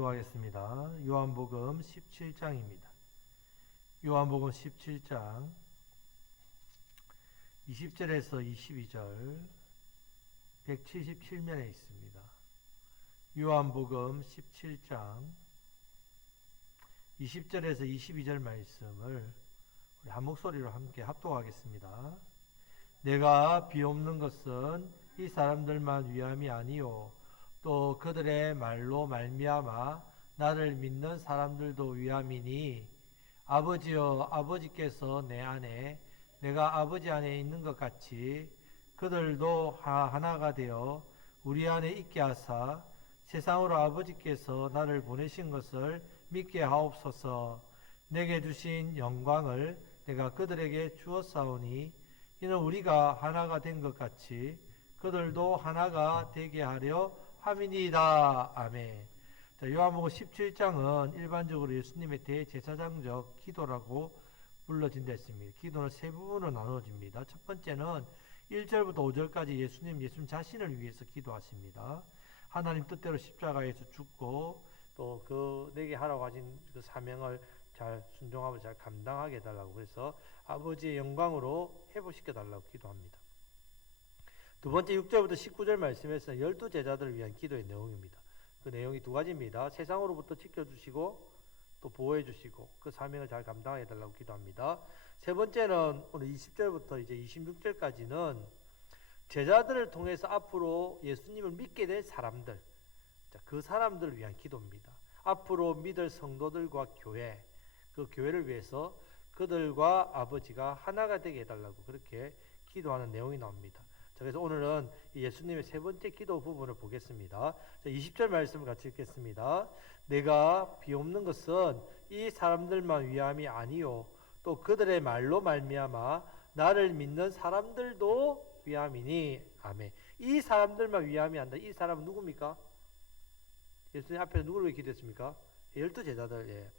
봉독하겠습니다. 요한복음 17장입니다. 요한복음 17장 20절에서 22절 177면에 있습니다. 요한복음 17장 20절에서 22절 말씀을 우리 한 목소리로 함께 합독하겠습니다. 내가 비옵는 것은 이 사람들만 위함이 아니요 또 그들의 말로 말미암아 나를 믿는 사람들도 위함이니 아버지여 아버지께서 내 안에 내가 아버지 안에 있는 것 같이 그들도 하나가 되어 우리 안에 있게 하사 세상으로 아버지께서 나를 보내신 것을 믿게 하옵소서. 내게 주신 영광을 내가 그들에게 주었사오니 이는 우리가 하나가 된 것 같이 그들도 하나가 되게 하려 함이니이다. 아멘. 자, 요한복음 17장은 일반적으로 예수님의 대제사장적 기도라고 불러진다 했습니다. 기도는 세 부분으로 나눠집니다. 첫 번째는 1절부터 5절까지 예수님 자신을 위해서 기도하십니다. 하나님 뜻대로 십자가에서 죽고 또 그 내게 하라고 하신 그 사명을 잘 순종하고 잘 감당하게 해달라고 그래서 아버지의 영광으로 회복시켜 달라고 기도합니다. 두 번째 6절부터 19절 말씀에서 12제자들을 위한 기도의 내용입니다. 그 내용이 두 가지입니다. 세상으로부터 지켜주시고 또 보호해주시고 그 사명을 잘 감당해 달라고 기도합니다. 세 번째는 오늘 20절부터 이제 26절까지는 제자들을 통해서 앞으로 예수님을 믿게 될 사람들, 그 사람들을 위한 기도입니다. 앞으로 믿을 성도들과 교회, 그 교회를 위해서 그들과 아버지가 하나가 되게 해달라고 그렇게 기도하는 내용이 나옵니다. 그래서 오늘은 예수님의 세 번째 기도 부분을 보겠습니다. 20절 말씀을 같이 읽겠습니다. 내가 비옵는 것은 이 사람들만 위함이 아니요 또 그들의 말로 말미암아 나를 믿는 사람들도 위함이니. 아멘. 이 사람들만 위함이 아니다. 이 사람은 누굽니까? 예수님 앞에서 누구를 위해 기도했습니까? 12제자들. 예.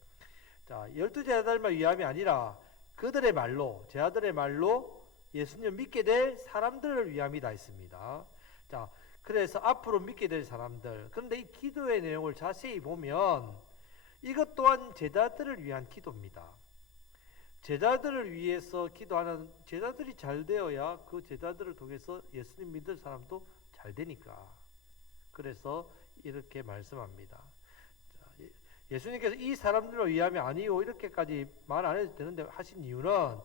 자, 12제자들만 위함이 아니라 그들의 말로, 제자들의 말로 예수님을 믿게 될 사람들을 위함이다 했습니다. 자, 그래서 앞으로 믿게 될 사람들. 그런데 이 기도의 내용을 자세히 보면 이것 또한 제자들을 위한 기도입니다. 제자들을 위해서 기도하는 제자들이 잘 되어야 그 제자들을 통해서 예수님 믿을 사람도 잘 되니까. 그래서 이렇게 말씀합니다. 예수님께서 이 사람들을 위함이 아니요 이렇게까지 말 안 해도 되는데 하신 이유는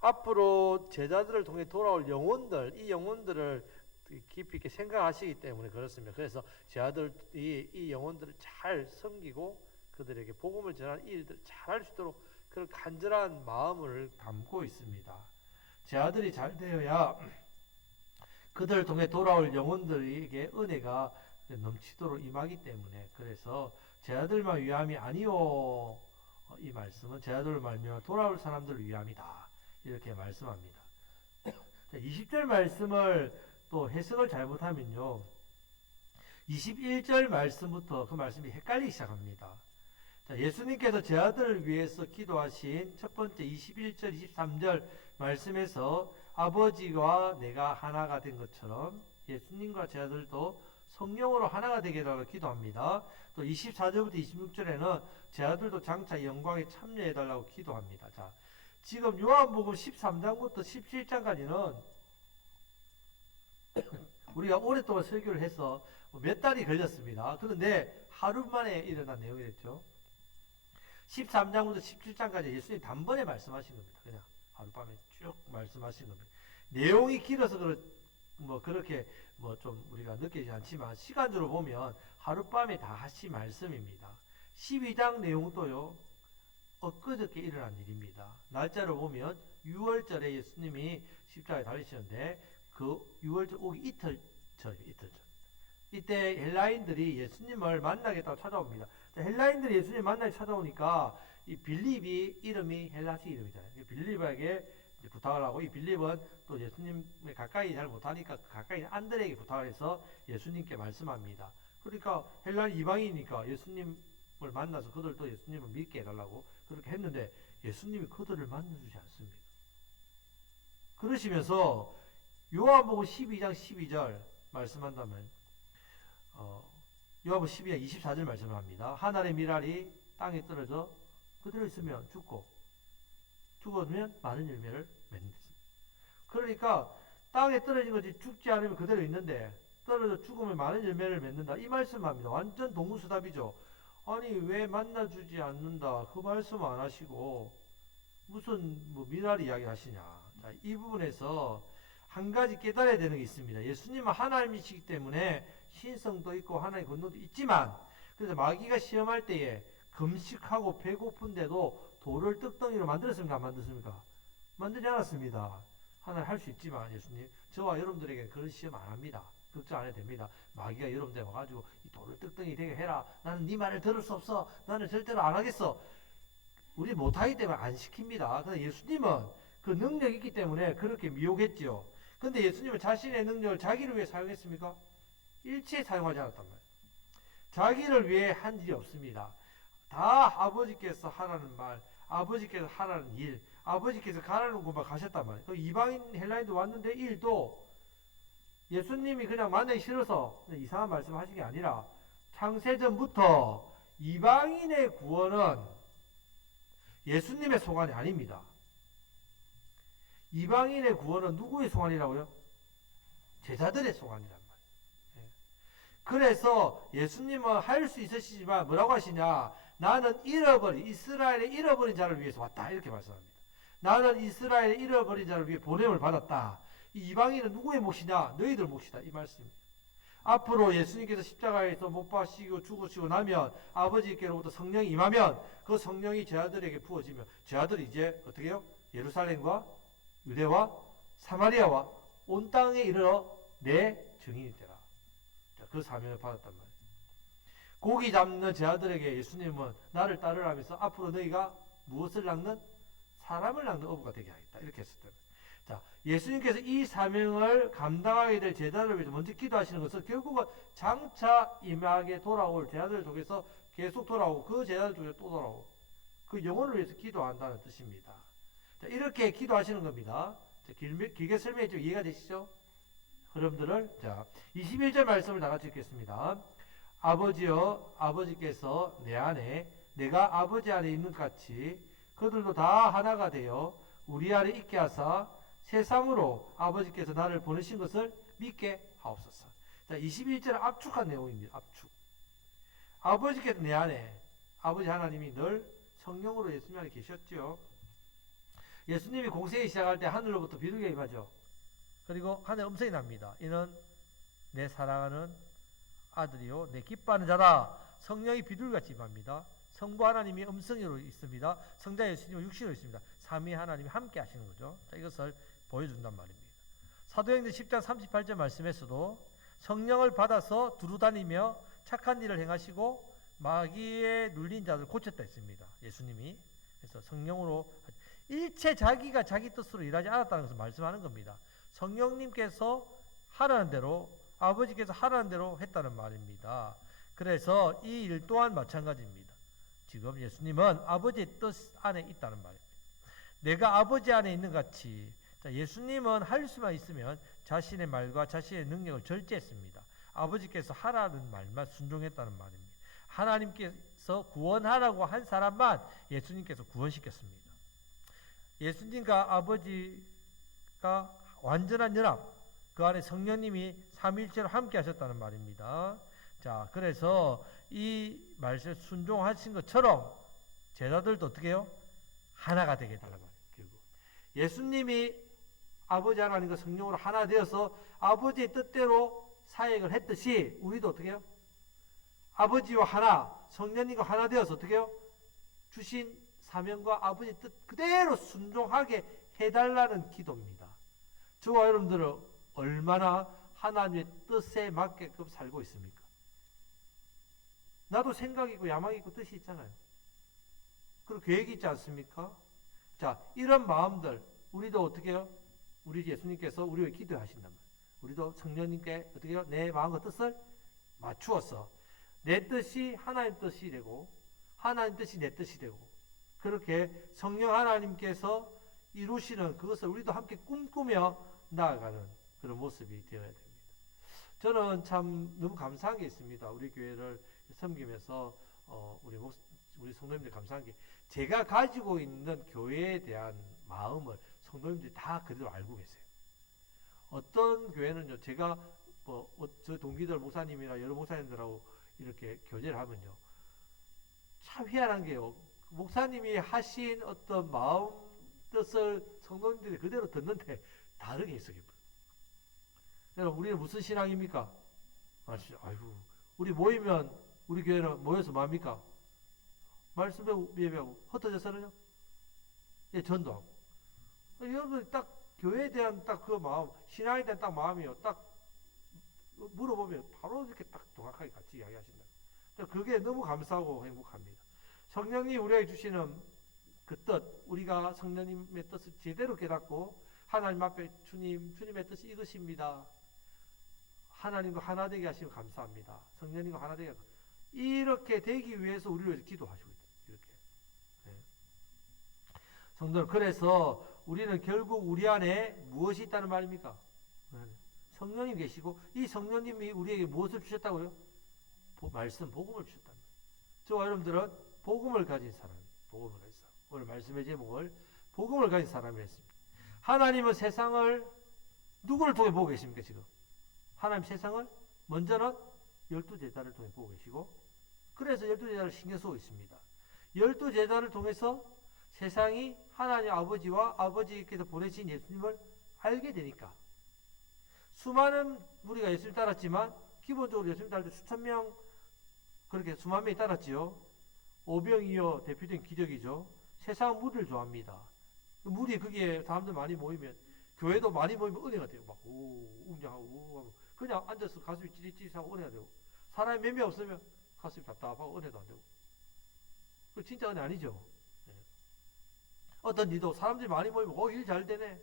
앞으로 제자들을 통해 돌아올 영혼들, 이 영혼들을 깊이 있게 생각하시기 때문에 그렇습니다. 그래서 제자들이 이 영혼들을 잘 섬기고 그들에게 복음을 전하는 일들을 잘 할 수 있도록 그런 간절한 마음을 담고 있습니다. 제자들이 잘 되어야 그들을 통해 돌아올 영혼들에게 은혜가 넘치도록 임하기 때문에 그래서 제자들만 위함이 아니요 이 말씀은 제자들을 말미암아 돌아올 사람들을 위함이다. 이렇게 말씀합니다. 20절 말씀을 또 해석을 잘못하면요 21절 말씀부터 그 말씀이 헷갈리기 시작합니다. 자, 예수님께서 제자들을 위해서 기도하신 첫 번째 21절 23절 말씀에서 아버지와 내가 하나가 된 것처럼 예수님과 제자들도 성령으로 하나가 되게 해달라고 기도합니다. 또 24절부터 26절에는 제자들도 장차 영광에 참여해달라고 기도합니다. 자, 지금 요한복음 13장부터 17장까지는 우리가 오랫동안 설교를 해서 몇 달이 걸렸습니다. 그런데 하루 만에 일어난 내용이 됐죠. 13장부터 17장까지 예수님 단번에 말씀하신 겁니다. 그냥 하룻밤에 쭉 말씀하신 겁니다. 내용이 길어서 그렇게 좀 우리가 느끼지 않지만 시간으로 보면 하룻밤에 다 하신 말씀입니다. 12장 내용도요. 엊그저께 일어난 일입니다. 날짜로 보면 6월절에 예수님이 십자가에 달리시는데 그 6월절 오기 이틀 전입니다. 이틀 전. 이때 헬라인들이 예수님을 만나겠다고 찾아옵니다. 헬라인들이 예수님 만나게 찾아오니까 이 빌립이 이름이 헬라식 이름이잖아요. 빌립에게 부탁을 하고 이 빌립은 또 예수님에 가까이 잘 못하니까 가까이 안드레에게 부탁을 해서 예수님께 말씀합니다. 그러니까 헬라인 이방이니까 예수님을 만나서 그들도 예수님을 믿게 해달라고 그렇게 했는데 예수님이 그들을 만나주지 않습니다. 그러시면서 요한복음 12장 12절 말씀한다면 요한복음 12장 24절 말씀을 합니다. 하늘의 미랄이 땅에 떨어져 그대로 있으면 죽으면 많은 열매를 맺는 것입니다. 그러니까 땅에 떨어진 것이 죽지 않으면 그대로 있는데 떨어져 죽으면 많은 열매를 맺는다. 이 말씀합니다. 완전 동문서답이죠. 아니 왜 만나주지 않는다. 그 말씀 안 하시고 무슨 미랄 이야기 하시냐. 자, 이 부분에서 한 가지 깨달아야 되는 게 있습니다. 예수님은 하나님이시기 때문에 신성도 있고 하나님의 권능도 있지만 그래서 마귀가 시험할 때에 금식하고 배고픈데도 돌을 떡덩이로 만들었습니까? 안 만들었습니까? 만들지 않았습니다. 하나님 할 수 있지만 예수님 저와 여러분들에게 그런 시험 안 합니다. 걱정 안 해도 됩니다. 마귀가 여러분들에 와가지고 이 돌을 떡덩이 되게 해라. 나는 네 말을 들을 수 없어. 나는 절대로 안 하겠어. 우리 못하기 때문에 안 시킵니다. 그런데 예수님은 그 능력이 있기 때문에 그렇게 미혹했죠. 근데 예수님은 자신의 능력을 자기를 위해 사용했습니까? 일체에 사용하지 않았단 말이에요. 자기를 위해 한 일이 없습니다. 다 아버지께서 하라는 말, 아버지께서 하라는 일, 아버지께서 가라는 곳만 가셨단 말이에요. 이방인 헬라인도 왔는데 이 일도 예수님이 그냥 만나기 싫어서 이상한 말씀 하신 게 아니라 창세전부터 이방인의 구원은 예수님의 소관이 아닙니다. 이방인의 구원은 누구의 소관이라고요? 제자들의 소관이란 말이에요. 그래서 예수님은 할 수 있으시지만 뭐라고 하시냐? 나는 이스라엘의 잃어버린 자를 위해서 왔다. 이렇게 말씀합니다. 나는 이스라엘의 잃어버린 자를 위해 보냄을 받았다. 이 이방인은 누구의 몫이냐? 너희들 몫이다. 이 말씀입니다. 앞으로 예수님께서 십자가에서 못 박히시고 죽으시고 나면 아버지께로부터 성령이 임하면 그 성령이 제자들에게 부어지면 제자들이 이제 어떻게 해요? 예루살렘과 유대와 사마리아와 온 땅에 이르러 내 증인이 되라. 자, 그 사명을 받았단 말이에요. 고기 잡는 제자들에게 예수님은 나를 따르라면서 앞으로 너희가 무엇을 낚는? 사람을 낚는 어부가 되게 하겠다. 이렇게 했을 때. 자, 예수님께서 이 사명을 감당하게 될 제자들을 위해서 먼저 기도하시는 것은 결국은 장차 임하게 돌아올 제자들을 통해서 계속 돌아오고 그 제자들 중에 또 돌아오고 그 영혼을 위해서 기도한다는 뜻입니다. 자, 이렇게 기도하시는 겁니다. 자, 길게 설명했죠. 이해가 되시죠? 여러분들을 자 21절 말씀을 다 같이 읽겠습니다. 아버지여 아버지께서 내 안에 내가 아버지 안에 있는 것 같이 그들도 다 하나가 되어 우리 안에 있게 하사 세상으로 아버지께서 나를 보내신 것을 믿게 하옵소서. 자 21절은 압축한 내용입니다. 압축. 아버지께서 내 안에 아버지 하나님이 늘 성령으로 예수님 안에 계셨죠. 예수님이 공생이 시작할 때 하늘로부터 비둘기가 임하죠. 그리고 하늘 음성이 납니다. 이는 내 사랑하는 아들이요 내 기뻐하는 자라. 성령이 비둘기같이 임합니다. 성부 하나님이 음성으로 있습니다. 성자 예수님은 육신으로 있습니다. 삼위 하나님이 함께 하시는 거죠. 자, 이것을 보여준단 말입니다. 사도행전 10장 38절 말씀에서도 성령을 받아서 두루다니며 착한 일을 행하시고 마귀에 눌린 자들 고쳤다 했습니다. 예수님이. 그래서 성령으로 일체 자기가 자기 뜻으로 일하지 않았다는 것을 말씀하는 겁니다. 성령님께서 하라는 대로 아버지께서 하라는 대로 했다는 말입니다. 그래서 이 일 또한 마찬가지입니다. 지금 예수님은 아버지의 뜻 안에 있다는 말입니다. 내가 아버지 안에 있는 같이 자, 예수님은 할 수만 있으면 자신의 말과 자신의 능력을 절제했습니다. 아버지께서 하라는 말만 순종했다는 말입니다. 하나님께서 구원하라고 한 사람만 예수님께서 구원시켰습니다. 예수님과 아버지가 완전한 연합, 그 안에 성령님이 삼위일체로 함께 하셨다는 말입니다. 자, 그래서 이 말씀에 순종하신 것처럼 제자들도 어떻게 해요? 하나가 되겠다는 말이에요. 결국 예수님이 아버지 하나님과 성령으로 하나 되어서 아버지의 뜻대로 사역을 했듯이 우리도 어떻게 해요? 아버지와 하나, 성령님과 하나 되어서 어떻게 해요? 주신 사명과 아버지 뜻 그대로 순종하게 해달라는 기도입니다. 저와 여러분들은 얼마나 하나님의 뜻에 맞게끔 살고 있습니까? 나도 생각이 있고 야망이 있고 뜻이 있잖아요. 그리고 계획이 있지 않습니까? 자, 이런 마음들 우리도 어떻게 해요? 우리 예수님께서 우리를 기도하신단 말이에요. 우리도 성령님께 어떻게 해요? 내 마음과 뜻을 맞추어서 내 뜻이 하나님 뜻이 되고 하나님 뜻이 내 뜻이 되고 그렇게 성령 하나님께서 이루시는 그것을 우리도 함께 꿈꾸며 나아가는 그런 모습이 되어야 됩니다. 저는 참 너무 감사한 게 있습니다. 우리 교회를 섬기면서 우리 성도님들 감사한 게 제가 가지고 있는 교회에 대한 마음을 성도님들이 다 그대로 알고 계세요. 어떤 교회는요, 제가 저 동기들 목사님이나 여러 목사님들하고 이렇게 교제를 하면요, 참 희한한 게요, 목사님이 하신 어떤 마음 뜻을 성도님들이 그대로 듣는데 다르게 해석해버려요. 여러분, 우리는 무슨 신앙입니까? 아이고, 우리 모이면 우리 교회는 모여서 뭡니까? 말씀 배우고 예배하고 흩어져서는요, 예, 전도하고. 여러분 딱 교회에 대한 딱 그 마음, 신앙에 대한 딱 마음이요, 딱 물어보면 바로 이렇게 딱 정확하게 같이 이야기하신다. 그게 너무 감사하고 행복합니다. 성령님 우리에게 주시는 그 뜻, 우리가 성령님의 뜻을 제대로 깨닫고 하나님 앞에 주님의 뜻이 이것입니다. 하나님과 하나 되게 하시면 감사합니다. 성령님과 하나 되게 이렇게 되기 위해서 우리를 위해서 기도하시고 있다. 이렇게. 네. 성도들, 그래서 우리는 결국 우리 안에 무엇이 있다는 말입니까? 성령님 계시고 이 성령님이 우리에게 무엇을 주셨다고요? 말씀, 복음을 주셨다는 거예요. 저와 여러분들은 복음을 가진 사람, 복음을 가진 사람. 오늘 말씀의 제목을 복음을 가진 사람이라 했습니다. 하나님은 세상을 누구를 통해 보고 계십니까, 지금? 하나님 세상을 먼저는 12제자를 통해 보고 계시고, 그래서 12제자를 신경 쓰고 있습니다. 12제자를 통해서 세상이 하나님 아버지와 아버지께서 보내신 예수님을 알게 되니까, 수많은 무리가 예수님 따랐지만 기본적으로 예수님 따를 때 수천 명, 그렇게 수만 명이 따랐지요. 오병이어 대표적인 기적이죠. 세상 무리를 좋아합니다. 무리 거기에 사람들 많이 모이면, 교회도 많이 모이면 은혜가 돼요. 막 웅장하고 그냥 앉아서 가슴이 찌릿찌릿하고 은혜가 되고, 사람이 몇 명 없으면 가슴이 답답하고 은혜도 안 되고. 그 진짜 은혜 아니죠. 네. 어떤 일도 사람들이 많이 모이면 일 잘 되네.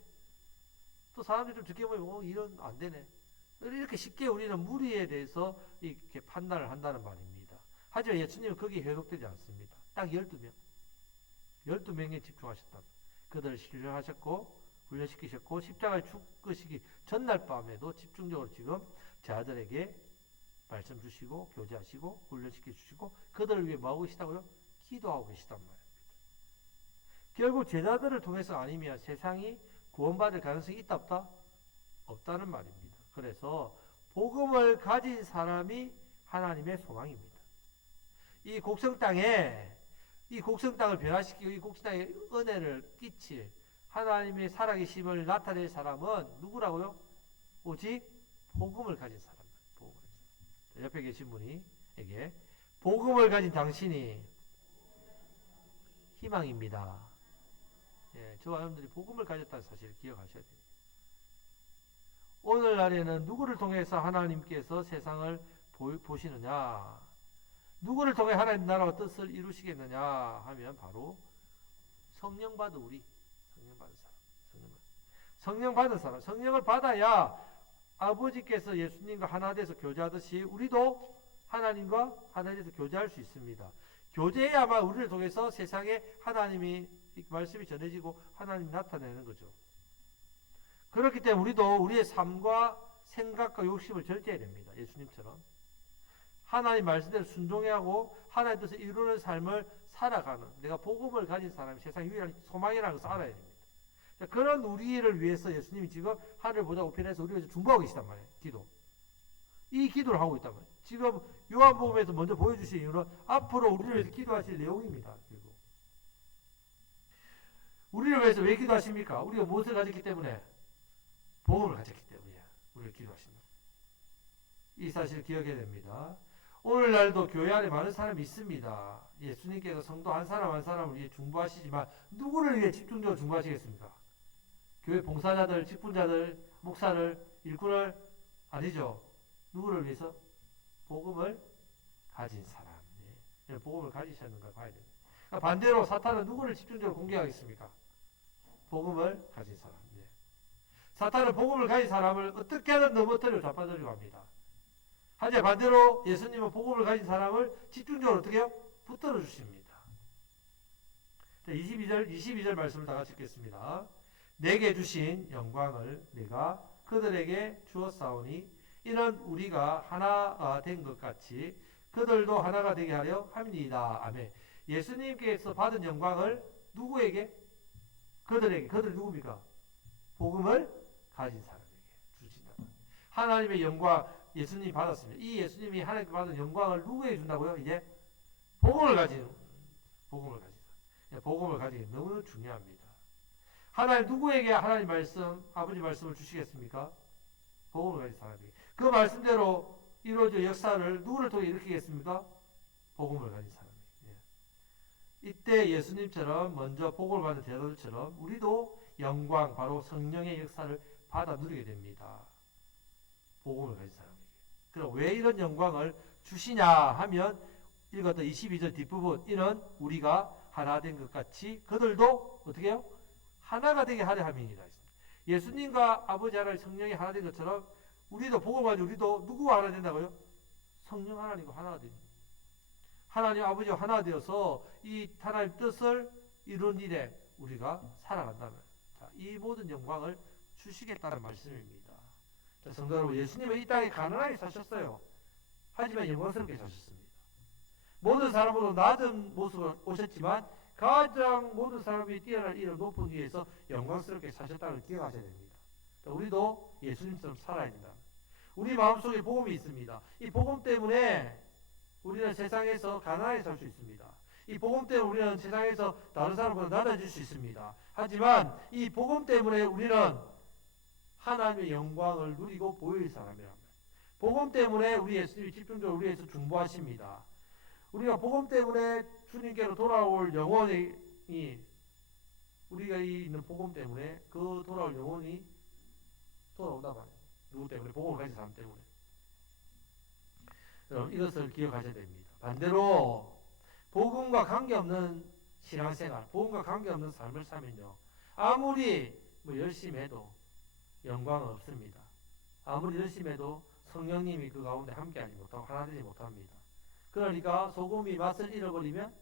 또 사람들이 좀 적게 모이면 일은 안 되네. 이렇게 쉽게 우리는 무리에 대해서 이렇게 판단을 한다는 말입니다. 하지만 예수님은 거기에 회복되지 않습니다. 딱 12명. 12명에 집중하셨다. 그들을 신뢰하셨고 훈련시키셨고 십자가에 죽으시기 전날 밤에도 집중적으로 지금 자들에게 말씀 주시고 교제하시고 훈련시켜 주시고 그들을 위해 뭐하고 계시다고요? 기도하고 계시단 말입니다. 결국 제자들을 통해서 아니면 세상이 구원받을 가능성이 있다 없다? 없다는 말입니다. 그래서 복음을 가진 사람이 하나님의 소망입니다. 이 곡성 땅을 변화시키고 이 곡성 땅에 은혜를 끼칠 하나님의 살아계심을 나타낼 사람은 누구라고요? 오직 복음을 가진 사람. 옆에 계신 분이에게 복음을 가진 당신이 희망입니다. 예, 저와 여러분들이 복음을 가졌다는 사실을 기억하셔야 됩니다. 오늘날에는 누구를 통해서 하나님께서 세상을 보시느냐, 누구를 통해 하나님 나라와 뜻을 이루시겠느냐 하면 바로 성령 받은 우리, 성령 받은 사람, 성령을 받아야 아버지께서 예수님과 하나 돼서 교제하듯이 우리도 하나님과 하나 돼서 교제할 수 있습니다. 교제해야만 우리를 통해서 세상에 하나님이 말씀이 전해지고 하나님이 나타내는 거죠. 그렇기 때문에 우리도 우리의 삶과 생각과 욕심을 절제해야 됩니다. 예수님처럼 하나님 말씀대로 순종해야 하고 하나님 뜻을 이루는 삶을 살아가는, 내가 복음을 가진 사람이 세상 유일한 소망이라는 것을 알아야 됩니다. 그런 우리를 위해서 예수님이 지금 하늘보다 우편에서 우리를 위해서 중보하고 계시단 말이에요. 기도. 이 기도를 하고 있단 말이에요. 지금 요한복음에서 먼저 보여주신 이유는 앞으로 우리를 위해서 기도하실 내용입니다. 결국. 우리를 위해서 왜 기도하십니까? 우리가 무엇을 가졌기 때문에? 복음을 가졌기 때문에 우리를 기도하십니다. 이 사실을 기억해야 됩니다. 오늘날도 교회 안에 많은 사람이 있습니다. 예수님께서 성도 한 사람 한 사람을 위해 중보하시지만 누구를 위해 집중적으로 중보하시겠습니까? 교회 봉사자들, 직분자들, 목사를, 일꾼을 아니죠. 누구를 위해서? 복음을 가진 사람. 네. 복음을 가지셨는가 봐야 됩니다. 그러니까 반대로 사탄은 누구를 집중적으로 공격하겠습니까? 복음을 가진 사람. 네. 사탄은 복음을 가진 사람을 어떻게든 넘어뜨리고 잡아들이고 합니다. 하지만 반대로 예수님은 복음을 가진 사람을 집중적으로 어떻게 해요? 붙들어 주십니다. 22절 말씀을 다 같이 읽겠습니다. 내게 주신 영광을 내가 그들에게 주었사오니 이는 우리가 하나가 된 것 같이 그들도 하나가 되게 하려 함이니이다. 아멘. 예수님께서 받은 영광을 누구에게? 그들에게. 그들이 누굽니까? 복음을 가진 사람에게 주신다. 하나님의 영광 예수님이 받았습니다. 이 예수님이 하나님께 받은 영광을 누구에게 준다고요? 이제 복음을 가진 사람. 복음을 가지기 너무 중요합니다. 하나님 누구에게 하나님 말씀, 아버지 말씀을 주시겠습니까? 복음을 가진 사람에게. 그 말씀대로 이루어질 역사를 누구를 통해 일으키겠습니까? 복음을 가진 사람에게. 이때 예수님처럼 먼저 복음을 받은 제자들처럼 우리도 영광, 바로 성령의 역사를 받아 누리게 됩니다. 복음을 가진 사람에게. 그럼 왜 이런 영광을 주시냐 하면 읽었던 22절 뒷부분, 이는 우리가 하나 된 것 같이 그들도 어떻게 해요? 하나가 되게 하려 함이니라. 예수님과 아버지 하나님 성령이 하나 된 것처럼 우리도 복음을 가지고 우리도 누구와 하나 된다고요? 성령 하나님과 하나가 됩니다. 하나님 아버지와 하나 되어서 이 하나님 뜻을 이룬 일에 우리가 살아간다면, 자, 이 모든 영광을 주시겠다는 말씀입니다. 자, 성도 여러분, 예수님은 이 땅에 가난하게 사셨어요. 하지만 영광스럽게 사셨습니다. 모든 사람으로 낮은 모습으로 오셨지만 가장 모든 사람이 뛰어날 이름 높은 위에서 영광스럽게 사셨다는 걸 기억하셔야 됩니다. 우리도 예수님처럼 살아야 된다. 우리 마음속에 복음이 있습니다. 이 복음 때문에 우리는 세상에서 가난하게 살 수 있습니다. 이 복음 때문에 우리는 세상에서 다른 사람보다 낮아질 수 있습니다. 하지만 이 복음 때문에 우리는 하나님의 영광을 누리고 보일 사람이랍니다. 복음 때문에 우리 예수님이 집중적으로 우리에서 중보하십니다. 우리가 복음 때문에 주님께로 돌아올 영혼이, 우리가 있는 복음 때문에 그 돌아올 영혼이 돌아온다 말이에요. 누구 때문에? 복음을 가진 사람 때문에. 여러분, 이것을 기억하셔야 됩니다. 반대로 복음과 관계없는 신앙생활, 복음과 관계없는 삶을 살면요, 아무리 열심히 해도 영광은 없습니다. 아무리 열심히 해도 성령님이 그 가운데 함께하지 못하고 하나 되지 못합니다. 그러니까 소금이 맛을 잃어버리면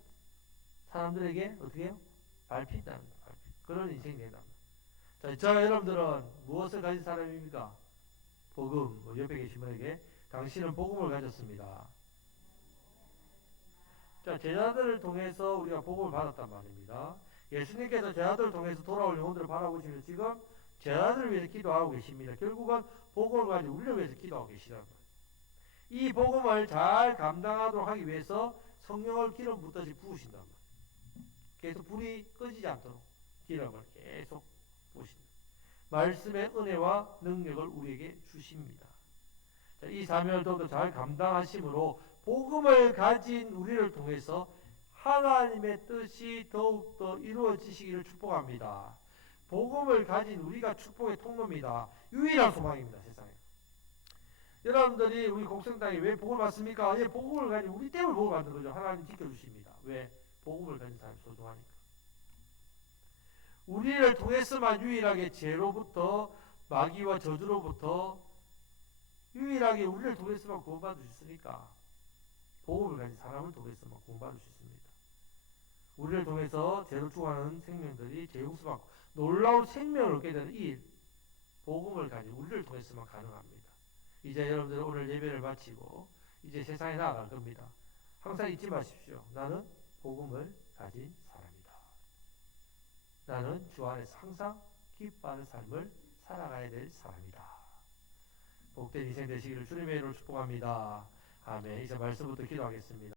사람들에게 어떻게 해요? 밟힌다는 거예요. 그런 인생이 된답니다. 자, 여러분들은 무엇을 가진 사람입니까? 복음. 옆에 계신 분에게 당신은 복음을 가졌습니다. 자, 제자들을 통해서 우리가 복음을 받았단 말입니다. 예수님께서 제자들을 통해서 돌아올 영혼들을 바라보시면서 지금 제자들을 위해서 기도하고 계십니다. 결국은 복음을 가지고 우리를 위해서 기도하고 계시다는 거예요. 이 복음을 잘 감당하도록 하기 위해서 성령을 기름 붓듯이 부으신단 말이에요. 계속 불이 꺼지지 않도록 기름을 계속 부으신다. 말씀의 은혜와 능력을 우리에게 주십니다. 자, 이 사명을 더욱더 잘 감당하심으로 복음을 가진 우리를 통해서 하나님의 뜻이 더욱더 이루어지시기를 축복합니다. 복음을 가진 우리가 축복의 통로입니다. 유일한 소망입니다, 세상에. 여러분들이 우리 곡성당에 왜 복을 받습니까? 예, 복음을 가진 우리 때문에 복을 받는 거죠. 하나님 지켜주십니다. 왜? 복음을 가진 사람이 소중하니까. 우리를 통해서만 유일하게 죄로부터, 마귀와 저주로부터 유일하게 우리를 통해서만 구원받을 수 있으니까 복음을 가진 사람을 통해서만 구원받을 수 있습니다. 우리를 통해서 죄로 죽어가는 생명들이 죄 용서받고 놀라운 생명을 얻게 되는 이 복음을 가진 우리를 통해서만 가능합니다. 이제 여러분들 오늘 예배를 마치고 이제 세상에 나아갈 겁니다. 항상 잊지 마십시오. 나는 복음을 가진 사람이다. 나는 주 안에서 항상 기뻐하는 삶을 살아가야 될 사람이다. 복된 인생 되시기를 주님의 이름으로 축복합니다. 아멘. 이제 말씀부터 기도하겠습니다.